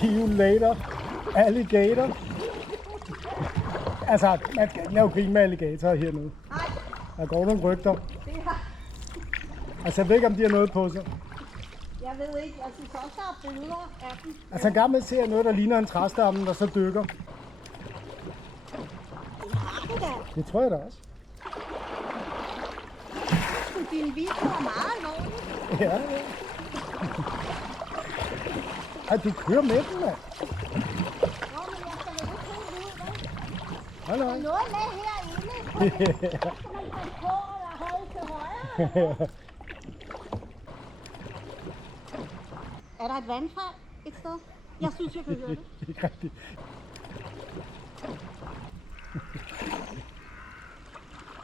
See you later, alligator. Altså, man skal ikke lave grin med alligatorer hernede. Nej. Der går nogle rygter. Det har... Altså, jeg ved ikke, om de har noget på sig. Jeg ved ikke, jeg synes også, der er billeder af dem. Altså, en gang med ser jeg noget, der ligner en træstamme, der så dykker. Det har du da. Det tror jeg da også. Din video er meget alvorlig. Ja, ja. Ej, du kører med den, mand. Jo, men jeg skal vel ikke helt ud, vel? Nej, Der nej. er noget med herinde. Så skal man passe på eller holde til højre. Er der et vandfald et sted? Jeg synes, jeg kan høre det. Ikke rigtigt.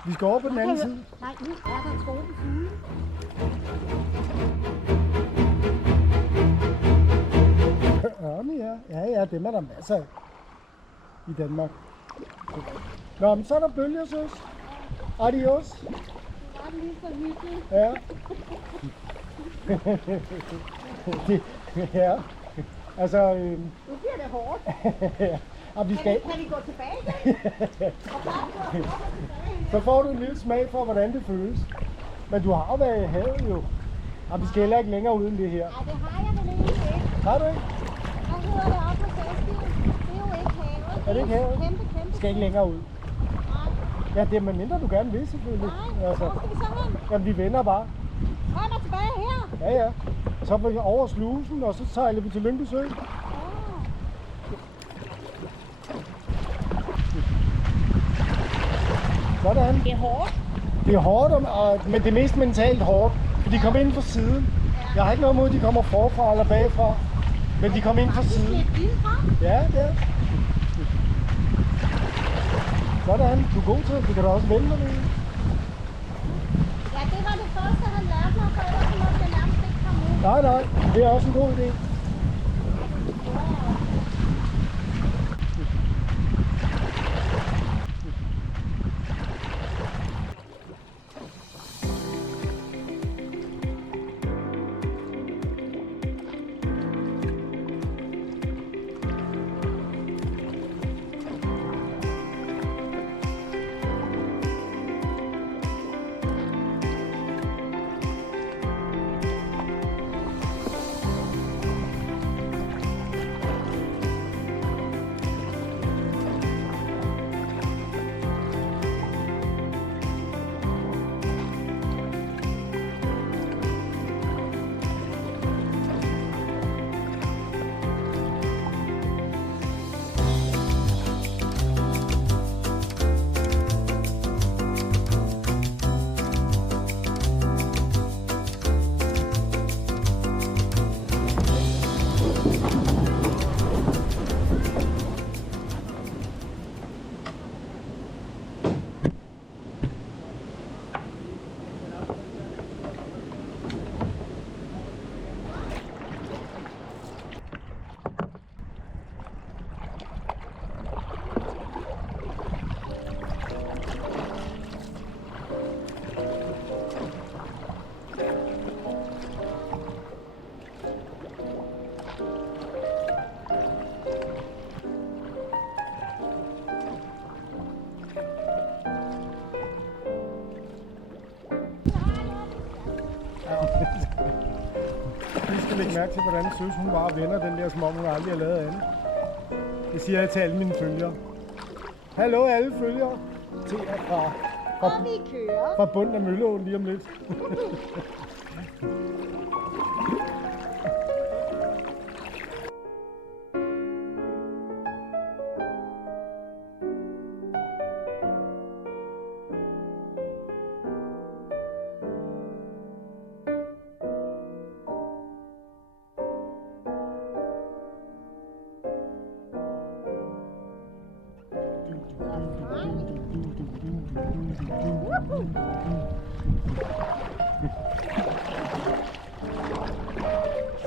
Vi skal over på den anden side. Nej, nu er der tropefugle. Ørne, ja. Ja, dem er der masser af i Danmark. Nå, men så er der bølger, søs. Adios. Det var lige så hyggeligt. Ja. Ja. Altså, Nu bliver det hårdt. og vi skal... Kan vi gå tilbage igen? Og bare gå tilbage. Så får du en lille smag for, hvordan det føles. Men du har jo været i havet jo. Og vi skal heller ikke længere uden det her. Nej, det har jeg vel egentlig ikke. Har du ikke? Hvad hedder det oppe på Saltstiven? Det er jo ikke havet. Er det ikke havet? Kæmpe. Vi skal ikke længere ud. Nej. Ja, det er med mindre du gerne vil selvfølgelig. Nej, hvor skal vi så hen? Jamen, vi vender bare. Kom og tilbage her. Ja, ja. Så får vi over slusen, og så sejler vi til Lyngby Sø. Sådan. Det er hårdt. Det er hårdt, men det er mest mentalt hårdt. For de kommer ind fra siden. Jeg har ikke noget imod, at de kommer forfra eller bagfra. Men de kommer ind fra siden. Det er vildt fra. Ja, det er. Sådan. Du er god til det. Du kan da også vende dig. Ja, det var det første, han lærte mig, for ellers måtte jeg nærmest ikke komme ud. Nej, nej. Det er også en god idé. Vi skal lægge mærke til, hvordan søs hun bare vender den der, som om hun aldrig har lavet andet. Det siger jeg til alle mine følgere. Hallo alle følgere. Til Og vi kører. fra bunden af Mølleåen lige om lidt.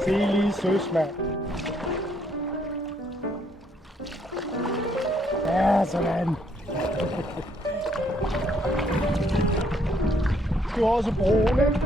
Se lige søs, mand. Ja, sådan. Du har også broen, ikke?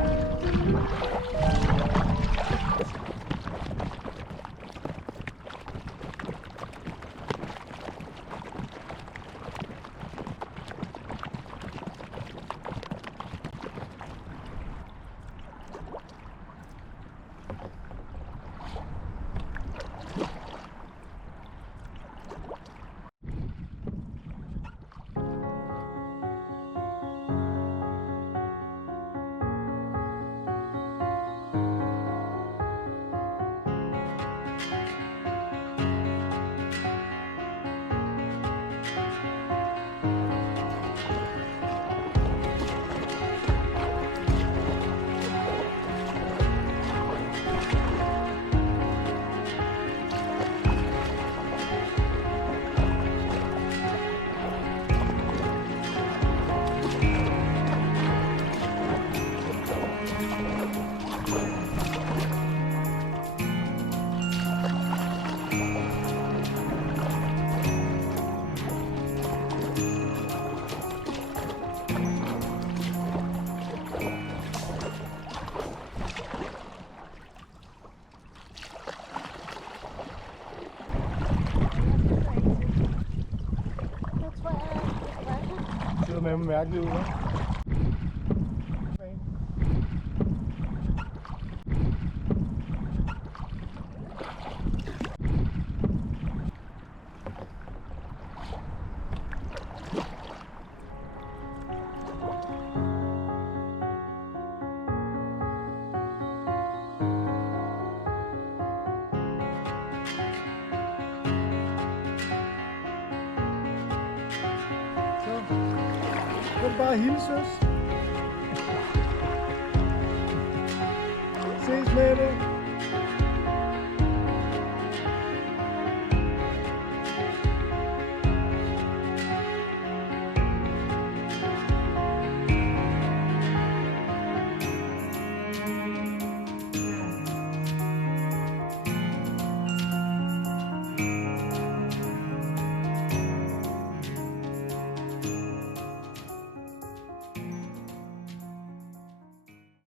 fandme mærkeligt ud, hva'? Så er det bare at hilse os. Ses med det.